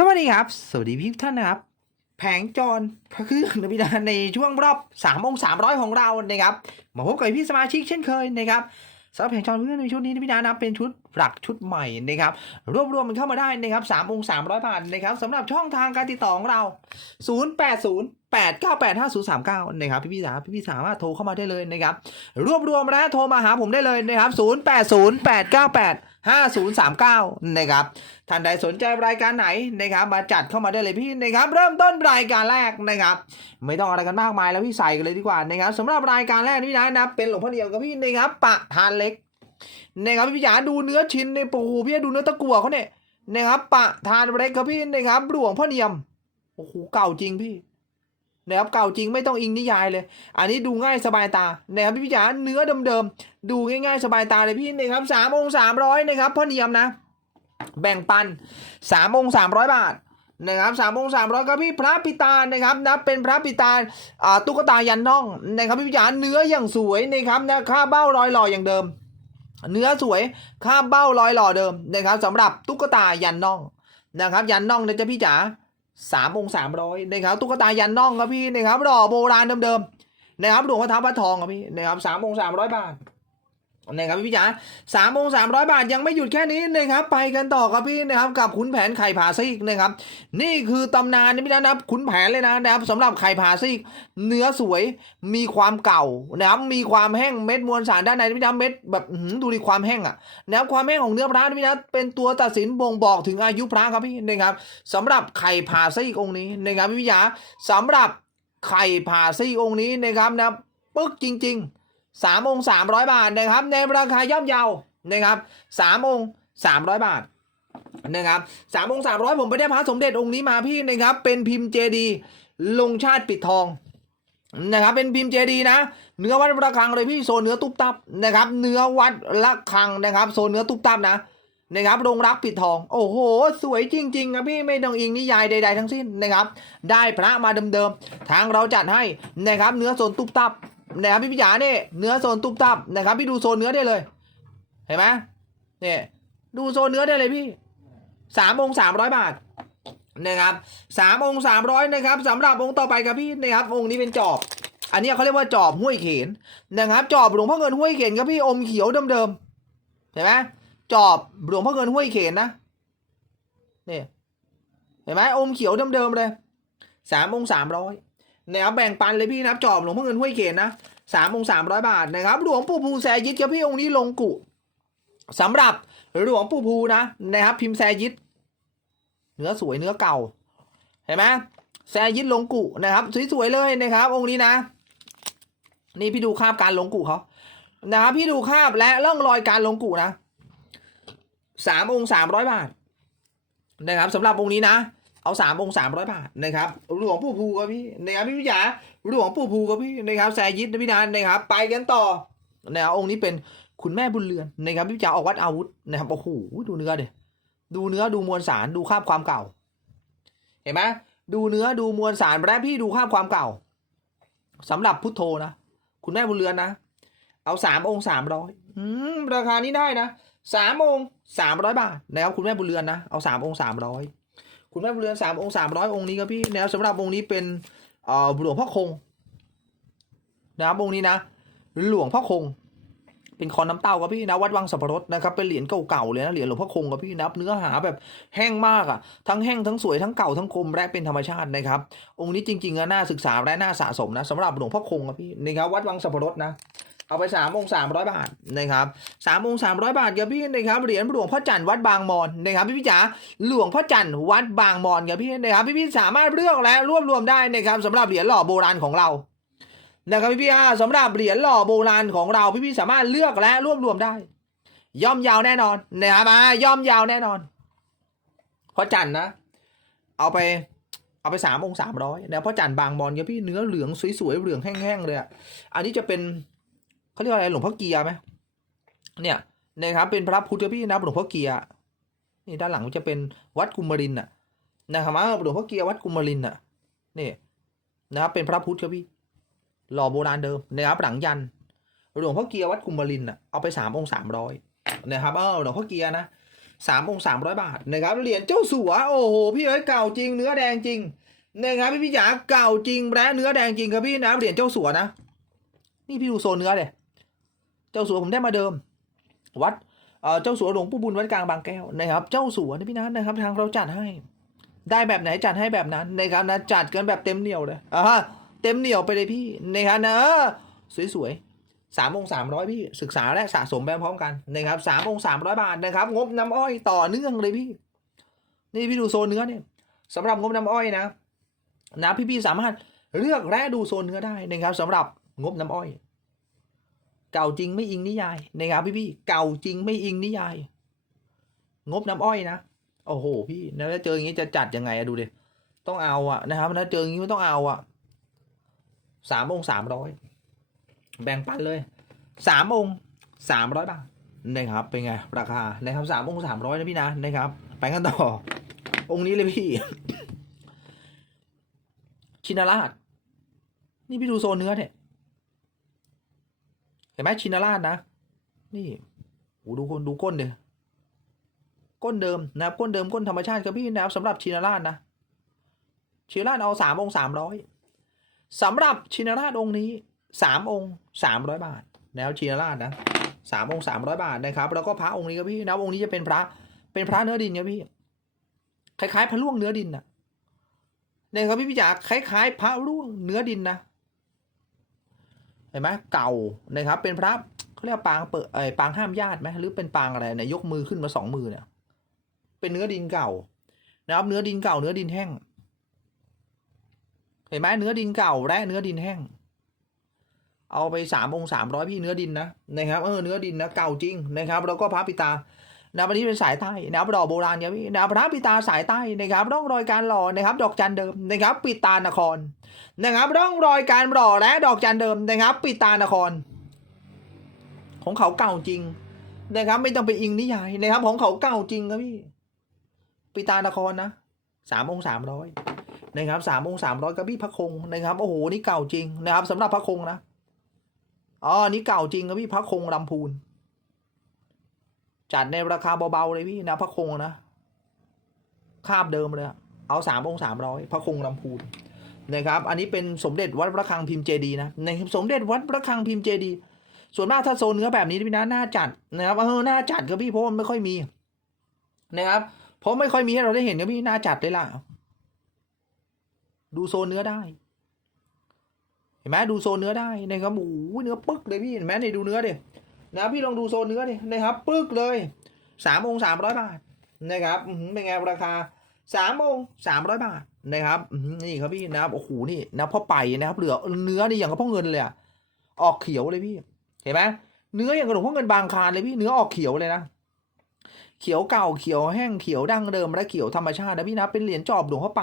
สวัสดีครับ สวัสดีพี่ท่านนะครับ แผงจรพระเครื่องนะพี่นในช่วงรอบ3องศามร้อยของเรานะครับ มาพบกับพี่สมาชิกเช่นเคยนะครับสำหรับแผงจรเพื่อนในชุดนี้นะพี่นะนะเป็นชุดหลักชุดใหม่นะครับ รวบรวมมันเข้ามาได้นะครับ3องศามร้อยบาทนะครับสำหรับช่องทางการติดต่อของเรา 0 8 0 8 9 8 5 0 3 9นะครับพี่พี่สามพี่พี่สามารถโทรเข้ามาได้เลยนะครับ รวบรวมและโทรมาหาผมได้เลยนะครับ 0 8 0 8 9 8 5 0 3 9 นะครับ ท่านใดสนใจรายการไหนนะครับ มาจัดเข้ามาได้เลยพี่นะครับ เริ่มต้นรายการแรกนะครับ ไม่ต้องอะไรกันมากมายแล้วพี่ใส่กันเลยดีกว่านะครับสำหรับรายการแรกนี่นะนะเป็นหลวงพ่อเดียวกับพี่นะครับปะทานเล็กนะครับพี่จ๋าดูเนื้อชิ้นในปูพี่ดูเนื้อตะกั่วเขาเนี่ยนะครับปะทานเล็กครับพี่นะครับหลวงพ่อเนียมโอ้โหเก่าจริงพี่ นะครับเก่าจริงไม่ต้องอิงนิยายเลย อันนี้ดูง่ายสบายตานะครับพี่จ๋าเนื้อเดิมๆ ดูง่ายๆ สบายตาเลยพี่นะครับสามองสามร้อยนะครับพ่อเนียมนะ แบ่งปันสามองสามร้อยบาทนะครับสามองสามร้อยครับพี่พระปิตานะครับนะเป็นพระปิตาอ่าตุ๊กตายันน่องนะครับพี่จ๋าเนื้ออย่างสวยนะครับนะค่าเบ้ารอยหล่ออย่างเดิม เนื้อสวยค่าเบ้ารอยหล่อเดิมนะครับสำหรับตุ๊กตายันน่องนะครับยันน่องนะจ๊ะพี่จ๋า สามองศาสามร้อยนะครับตุ๊กตายันน่องครับพี่นะครับดอกโบราณเดิมๆนะครับหลวงพ่อท้าพระทองครับพี่นะครับสามองศาสามร้อยบาท นะครับพี่จ๋าสามองสามร้อยบาทยังไม่หยุดแค่นี้นะครับ ไปกันต่อครับพี่นะครับกับขุนแผนไข่ผาซีกนะครับ นี่คือตำนานนี่พี่นะครับขุนแผนเลยนะนะครับสำหรับไข่ผาซีกเนื้อสวยมีความเก่านะครับมีความแห้งเม็ดมวลสารด้านในพี่นะเม็ดแบบดูดิความแห้งอะนะครับความแห้งของเนื้อพระนี่พี่นะเป็นตัวตัดสินบ่งบอกถึงอายุพระครับพี่นะครับสำหรับไข่ผาซีกองค์นี้นะครับพี่จ๋าสำหรับไข่ผาซีกองค์นี้นะครับนะปึ๊กจริง ๆ สามองค์สามร้อยบาทนะครับ ในราคาย่อมเยานะครับสามองค์สามร้อยบาทนะครับสามองค์สามร้อยผมไปได้พระสมเด็จองค์นี้มาพี่นะครับ เป็นพิมพ์เจดีลงชาติปิดทองนะครับ เป็นพิมพ์เจดีนะ เนื้อวัดระฆังเลยพี่โซนเนื้อตุ๊บตับนะครับ เนื้อวัดระฆังนะครับ โซนเนื้อตุ๊บตับนะนะครับโรงรักปิดทอง โอ้โห สวยจริงๆครับพี่ไม่ต้องอิงนิยายใด ๆ ทั้งสิ้นนะครับ ได้พระมาเดิมๆทางเราจัดให้นะครับ เนื้อโซนตุ๊บตับ นะครับพี่พิจาเนี่ยเนื้อโซนตุบตับนะครับ พี่ดูโซนเนื้อได้เลย เห็นไหมเนี่ยดูโซนเนื้อได้เลยพี่สามองสามร้อยบาทนะครับสามองสามร้อยนะครับสำหรับองค์ต่อไปครับพี่นะครับองค์นี้เป็นจอบ อันนี้เขาเรียกว่าจอบห้วยเขนนะครับ จอบหลวงพ่อเงินห้วยเขนครับพี่อมเขียวเดิมๆเห็นไหมจอบหลวงพ่อเงินห้วยเขนนะเนี่ยเห็นไหมอมเขียวเดิมๆเลยสามองสามร้อย นะครับแบ่งปันเลยพี่นะครับจอบหลวงพ่อเงินห้วยเขนนะสามองสามร้อยบาทนะครับ หลวงปู่ภูแซยิดครับพี่องค์นี้ลงกุสำหรับหลวงปู่ภูนะนะครับ พิมพ์แซยิดเนื้อสวยเนื้อเก่าเห็นไหมแซยิดลงกุนะครับ สวยๆเลยนะครับ องค์นี้นะ นี่พี่ดูคาบการลงกุเขานะครับพี่ดูคาบและร่องรอยการลงกุนะสามองสามร้อยบาทนะครับสำหรับองค์นี้นะ เอาสามองค์สามร้อยบาทนะครับหลวงปู่ภูครับพี่นะครับพี่วิจาหลวงปู่ภูครับพี่นะครับแซยิดนะพี่นันนะครับไปกันต่อนะครับองค์นี้เป็นคุณแม่บุญเรือนนะครับพี่วิจาออกวัดอาวุธนะครับโอ้โหดูเนื้อเดดูเนื้อดูมวลสารดูคาบความเก่า เห็นไหมดูเนื้อดูมวลสารและพี่ดูคาบความเก่าสำหรับพุทโธนะคุณแม่บุญเรือนนะเอาสามองค์สามร้อยอืมราคานี้ได้นะสามองค์สามร้อยบาทนะครับคุณแม่บุญเรือนนะเอาสามองค์สามร้อย คุณแม่บุญเรือนสามองค์สามร้อยองค์นี้ครับพี่นะสำหรับองค์นี้เป็นเอ่อหลวงพ่อคงนะครับองค์นี้นะ หลวงพ่อคง เป็นคอนน้ำเต้าครับพี่นะวัดวังสับปะรดนะครับเป็นเหรียญเก่าๆเลยนะเหรียญหลวงพ่อคงครับพี่นะครับเนื้อหาแบบแห้งมากอะทั้งแห้งทั้งสวยทั้งเก่าทั้งคมและเป็นธรรมชาตินะครับ องค์นี้จริงๆอะน่าศึกษาและน่าสะสมนะสำหรับหลวงพ่อคงครับพี่นะครับวัดวังสับปะรดนะ เอาไปสามองสามร้อยบาทนะครับสามองสามร้อยบาทครับพี่นะครับเหรียญหลวงพ่อจันทร์วัดบางมอนนะครับพี่พี่จ๋าหลวงพ่อจันทร์วัดบางมอนครับพี่นะครับพี่พี่สามารถเลือกและรวบรวมได้นะครับสำหรับเหรียญหล่อโบราณของเรานะครับพี่พี่อ่าสำหรับเหรียญหล่อโบราณของเราพี่พี่สามารถเลือกและรวบรวมได้ ย่อมยาวแน่นอนนะครับมาย่อมยาวแน่นอนพ่อจันทร์นะ เอาไปเอาไปสามองสามร้อยนะพ่อจันทร์บางมอนครับพี่เนื้อเหลืองสวยๆเหลืองแห้งๆเลยอะอันนี้จะเป็น เขาเรียกว่าอะไรหลวงพ่อเกียร์ไหมเนี่ยนะครับเป็นพระพุทธพี่นะหลวงพ่อเกียร์นี่ด้านหลังมันจะเป็นวัดกุมรินน่ะนะครับอ่าหลวงพ่อเกียร์วัดกุมรินน่ะนี่นะครับเป็นพระพุทธพี่หล่อโบราณเดิมนะครับหลังยันหลวงพ่อเกียร์วัดกุมรินน่ะเอาไปสามองค์สามร้อยนะครับเออหลวงพ่อเกียร์นะสามองค์สามร้อยบาทนะครับเหรียญเจ้าสัวโอ้โหพี่เอ้ยเก่าจริงเนื้อแดงจริงนะครับพี่พี่จ๋าเก่าจริงและเนื้อแดงจริงครับพี่นะเหรียญเจ้าสัวนะนี่พี่ดูโซนเนื้อเลย เจ้าสัวผมได้มาเดิม วัดเจ้าสัวหลวงปู่บุญวัดกลางบางแก้วนะครับ เจ้าสัวนะพี่นะนะครับ ทางเราจัดให้ ได้แบบไหนจัดให้แบบนั้นนะครับนะจัดกันแบบเต็มเหนียวเลยอ่าเต็มเหนียวไปเลยพี่นะครับนะสวยๆสามองสามร้อยพี่ศึกษาและสะสมไปพร้อมกันนะครับสามองสามร้อยบาทนะครับ งบน้ำอ้อยต่อเนื่องเลยพี่ นี่พี่ดูโซนเนื้อเนี่ยสำหรับงบน้ำอ้อยนะนะพี่ๆสามารถเลือกและดูโซนเนื้อได้นะครับสำหรับงบน้ำอ้อย เก่าจริงไม่อิงนิยายนะครับพี่ๆเก่าจริงไม่อิงนิยาย งบน้ำอ้อยนะโอ้โห พี่นะถ้าเจออย่างนี้จะจัดยังไงอะดูดิต้องเอาอะนะครับถ้าเจออย่างนี้ไม่ต้องเอาอะสามองค์สามร้อยแบ่งปันเลยสามองค์สามร้อยบาทนะครับเป็นไงราคานะครับสามองค์สามร้อยนะพี่นะนะครับไปกันต่อ องค์นี้เลยพี่ ชินาราชนี่พี่ดูโซนเนื้อเนี่ย ห็นไหมชินาราชนะ นี่โอ้ดูคนดูก้นเดียก้นเดิมนะครับก้นเดิมก้นธรรมชาติครับพี่นะครับสำหรับชินาราชนะ ชินาราชเอาสามองค์สามร้อยสำหรับชินาราชองค์นี้สามองค์สามร้อยบาทแล้วชินาราชนะสามองค์สามร้อยบาทนะครับ แล้วก็พระองค์นี้ครับพี่นะองค์นี้จะเป็นพระเป็นพระเนื้อดินครับพี่ คล้ายๆ พระล่วงเนื้อดินนะเนี่ยครับพี่พี่จ๋าคล้ายๆ พระล่วงเนื้อดินนะ เห็นไหมเก่านะครับเป็นพระเขาเรียกปางเปิดไอ้ปางห้ามญาติไหมหรือเป็นปางอะไรเนี่ยยกมือขึ้นมาสองมือเนี่ย เป็นเนื้อดินเก่านะครับเนื้อดินเก่าเนื้อดินแห้ง เห็นไหมเนื้อดินเก่าและเนื้อดินแห้ง เอาไปสามองสามร้อยพี่เนื้อดินนะนะครับเออเนื้อดินนะเก่าจริงนะครับ แล้วก็พระปิตา นะครับอันนี้เป็นสายใต้นะครับดอกโบราณครับพี่นะครับพระปิตาสายใต้นะครับร่องรอยการหล่อนะครับ ดอกจันเดิมนะครับ ปิตานครนะครับร่องรอยการหล่อและดอกจันเดิมนะครับ ปิตานคร ของเขาเก่าจริงนะครับไม่ต้องไปอิงนิยายนะครับ ของเขาเก่าจริงครับพี่ ปิตานครนะสามองสามร้อยนะครับสามองสามร้อยกับพี่พระคงนะครับโอ้โหนี่เก่าจริงนะครับสำหรับพระคงนะอ๋อนี่เก่าจริงครับพี่พระคงลำพูน จัดในราคาเบาๆเลยพี่นะพระคงนะคาบเดิมเลยเอาสามองสามร้อยพระคงลำพูนนะครับอันนี้เป็นสมเด็จวัดพระคลังพิมพ์เจดีย์นะในสมเด็จวัดพระคลังพิมพ์เจดีย์ส่วนมากถ้าโซนเนื้อแบบนี้พี่นะน่าจัดนะครับเออน่าจัดครับพี่เพราะมันไม่ค่อยมีนะครับเพราะไม่ค่อยมีให้เราได้เห็นครับพี่น่าจัดเลยล่ะดูโซนเนื้อได้ เห็นไหมดูโซนเนื้อได้นะครับโอ้โหเนื้อปึ๊กเลยพี่เห็นไหมเนี่ยดูเนื้อเดิ นะพี่ลองดูโซนเนื้อดินะครับปึ๊กเลยสามองสามร้อยบาทนะครับเป็นไงราคาสามองสามร้อยบาทนะครับนี่ครับพี่นะครับโอ้โหนี่นะพ่อไปนะครับเหลือเนื้อนี่อย่างกับพ่อเงินเลยอะออกเขียวเลยพี่ เห็นไหมเนื้ออย่างกับหลวงพ่อเงินบางคานเลยพี่เนื้อออกเขียวเลยนะเขียวเก่าเขียวแห้งเขียวดั้งเดิมและเขียวธรรมชาตินะพี่นะเป็นเหรียญจอบหลวงพ่อไป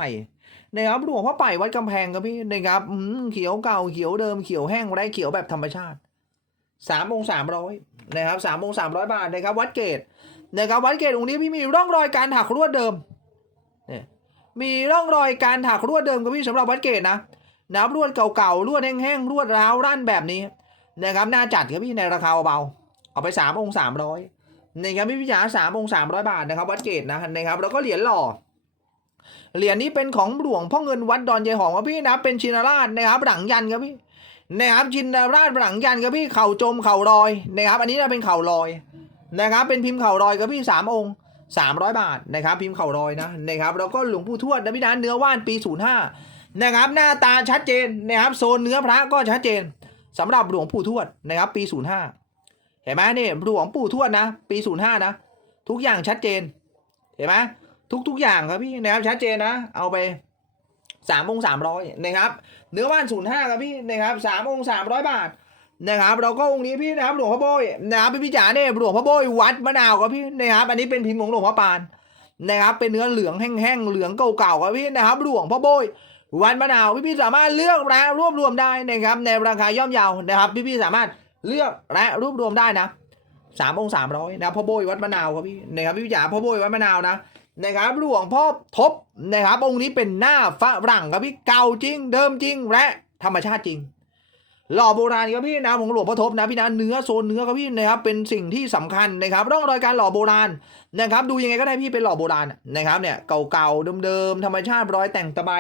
นะครับหลวงพ่อไปวัดกำแพงครับพี่นะครับเขียวเก่าเขียวเดิมเขียวแห้งและเขียวแบบธรรมชาติ สามองสามร้อยนะครับสามองสามร้อยบาทนะครับ วัดเกตนะครับวัดเกตองนี้พี่มีร่องรอยการถักรวดเดิมเนี่ยมีร่องรอยการถักรวดเดิมครับพี่สำหรับวัดเกตนะนับรวดเก่าๆรวดแห้งๆรวดร้าวรั่นแบบนี้นะครับน่าจัดครับพี่ในราคาเบาๆเอาไปสามองสามร้อยนะครับพี่พิจารณาสามองสามร้อยบาทนะครับ วัดเกตนะนะครับแล้วก็เหรียญหล่อเหรียญนี้เป็นของหลวงพ่อเงินวัดดอนยายหอมครับพี่นะเป็นชินราชนะครับหลังยันครับพี่ นะครับชินราชหลังยันครับพี่เข่าจมเข่าลอยนะครับ อันนี้นะเป็นเข่าลอยนะครับ เป็นพิมพ์เข่าลอยครับพี่สามองค์สามร้อยบาทนะครับพิมพ์เข่าลอยนะนะครับแล้วก็หลวงปู่ทวดนะพี่นะเนื้อว่านปีศูนย์ห้านะครับหน้าตาชัดเจนนะครับโซนเนื้อพระก็ชัดเจนสำหรับหลวงปู่ทวดนะครับปีศูนย์ห้าเห็นไหมนี่หลวงปู่ทวดนะ ปีศูนย์ห้านะ ทุกอย่างชัดเจน เห็นไหมทุกทุกอย่างครับพี่นะครับชัดเจนนะ เอาไป สามองสามร้อยนะครับ เนื้อว่านศูนย์ห้าครับพี่นะครับสามองสามร้อยบาทนะครับเราก็องค์นี้พี่นะครับหลวงพ่อโบยนะครับพี่พิจาเนี่ยหลวงพ่อโบยวัดมะนาวครับพี่นะครับอันนี้เป็นพิมพ์ของหลวงพ่อปานนะครับเป็นเนื้อเหลืองแห้งๆเหลืองเก่าๆครับพี่นะครับหลวงพ่อโบยวันมะนาวพี่ๆสามารถเลือกและรวบรวมได้นะครับในราคาย่อมเยานะครับ พี่ๆสามารถเลือกและรวบรวมได้นะสามองสามร้อยนะพ่อโบยวัดมะนาวครับพี่นะครับพี่จ๋าพ่อโบยวัดมะนาวนะ นะครับหลวงพ่อทบนะครับองค์นี้เป็นหน้าฝรั่งครับพี่เก่าจริง เดิมจริงและธรรมชาติจริง หล่อโบราณครับพี่นะของหลวงพ่อทบนะพี่นะเนื้อโซนเนื้อครับพี่นะครับเป็นสิ่งที่สำคัญนะครับร่องรอยการหล่อโบราณนะครับ ดูยังไงก็ได้พี่เป็นหล่อโบราณนะครับเนี่ยเก่าๆเดิมๆธรรมชาติรอยแต่งตะไบ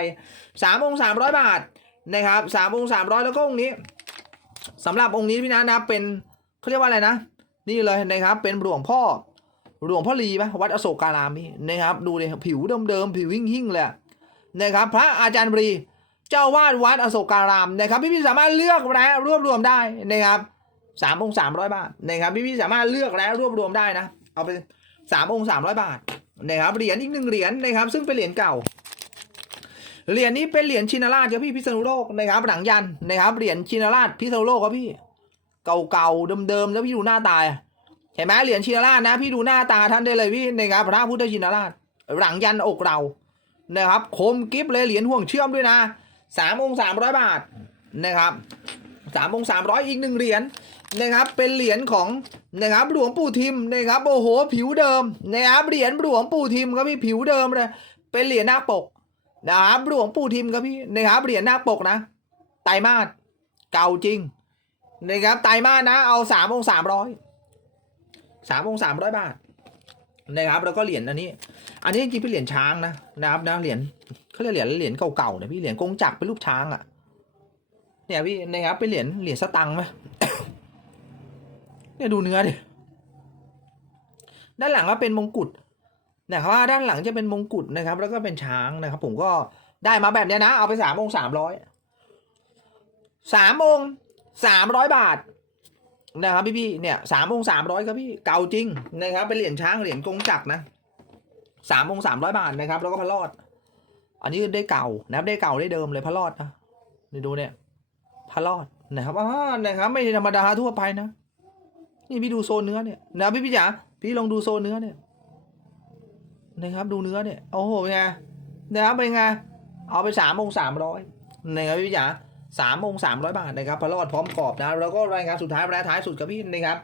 สามองค์สามร้อยบาทนะครับสามองค์สามร้อยแล้วก็องค์นี้สำหรับองค์นี้พี่นะนะเป็นเขาเรียกว่าอะไรนะ นี่เลยนะครับเป็นหลวงพ่อ หลวงพ่อลีปะวัดอโศการามนี่นะครับดูเลยผิวเดิมๆผิวหิ่งๆเลยอะนะครับพระอาจารย์บรีเจ้าวาดวัดอโศการามนะครับพี่พี่สามารถเลือกและรวบรวมได้นะครับสามองค์สามร้อยบาทนะครับพี่พี่สามารถเลือกและรวบรวมได้นะเอาไปสามองค์สามร้อยบาทนะครับเหรียญอีกหนึ่งเหรียญนะครับ ซึ่งเป็นเหรียญเก่าเหรียญนี้เป็นเหรียญชินราชครับพี่พิษณุโลกนะครับหลังยันนะครับเหรียญชินราชพิษณุโลกครับพี่ เก่าๆเดิมๆแล้วพี่ดูหน้าตาย เห็นไหมเหรียญชินราชนะ พี่ดูหน้าตาท่านได้เลยพี่นะครับพระพุทธชินราช หลังยันอกเรานะครับคมกิฟเลยเหรียญห่วงเชื่อมด้วยนะสามองค์สามร้อยบาทนะครับสามองค์สามร้อยอีกหนึ่งเหรียญนะครับเป็นเหรียญของนะครับหลวงปู่ทิมนะครับโอ้โหผิวเดิมนะครับเหรียญหลวงปู่ทิมครับพี่ผิวเดิมเลยเป็นเหรียญหน้าปกนะครับหลวงปู่ทิมครับพี่นะครับเหรียญหน้าปกนะไตรมาสเก่าจริงนะครับไตรมาสนะเอาสามองค์สามร้อย สามองสามร้อยบาทนะครับแล้วก็เหรียญอันนี้ อันนี้จริงๆเป็นเหรียญช้างนะนะครับนะเหรียญเขาเรียกเหรียญเหรียญเก่าๆเนี่ยพี่เหรียญกงจักรเป็นรูปช้างอะ่ะเนี่ยพี่นะครับเป็นเหรียญเหรียญสตังค์ไหมเนี่ยดูเนื้อดิด้านหลังก็เป็นมงกุฎนะครับว่าด้านหลังจะเป็นมงกุฎนะครับ แล้วก็เป็นช้างนะครับ ผมก็ได้มาแบบเนี้ยนะ เอาไปสามองสามร้อยสามองสามร้อยบาท นะครับพี่พี่เนี่ยสามองสามร้อยครับพี่เก่าจริงนะครับเป็นเหรียญช้างเหรียญกงจักรนะสามองสามร้อยบาทนะครับ แล้วก็พระรอด อันนี้ได้เก่านะครับได้เก่าได้เดิมเลยพระรอดนะนี่ดูเนี่ยพระรอดนะครับอ่านะครับ ไม่ธรรมดาทั่วไปนะ นี่พี่ดูโซนเนื้อเนี่ยนะพี่พี่จ๋าพี่ลองดูโซนเนื้อเนี่ยนะครับดูเนื้อเนี่ยโอ้โหเป็นไงนะครับเป็นไงเอาไปสามองสามร้อยนะครับพี่จ๋า สามองสามร้อยบาทนะครับพระรอดพร้อมกรอบนะแล้วก็รายงานสุดท้ายรายท้ายสุดกับพี่นะครับ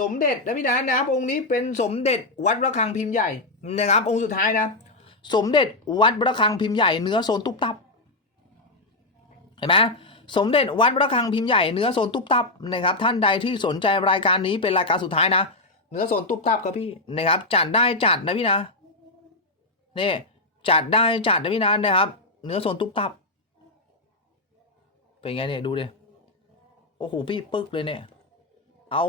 สมเด็จนะพี่นะนะครับองค์นี้เป็นสมเด็จวัดระฆังพิมพ์ใหญ่นะครับ องค์สุดท้ายนะ สมเด็จวัดระฆังพิมพ์ใหญ่เนื้อโซนตุ๊บตับเห็นไหมสมเด็จวัดระฆังพิมพ์ใหญ่เนื้อโซนตุ๊บตับนะครับ ท่านใดที่สนใจรายการนี้เป็นรายการสุดท้ายนะ เนื้อโซนตุ๊บตับครับพี่นะครับ จัดได้จัดนะพี่นะนี่จัดได้จัดนะพี่นะนะครับ เนื้อโซนตุ๊บตับ เป็นไงเนี่ยดูดิโอ้โหพี่ปึ๊กเลยเนี่ย เอา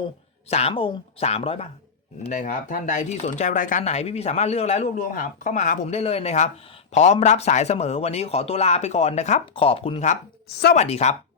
สามองค์สามร้อยบาทนะครับท่านใดที่สนใจรายการไหนพี่พี่สามารถเลือกและรวบรวมหาเข้ามาหาผมได้เลยนะครับ พร้อมรับสายเสมอวันนี้ขอตัวลาไปก่อนนะครับ ขอบคุณครับ สวัสดีครับ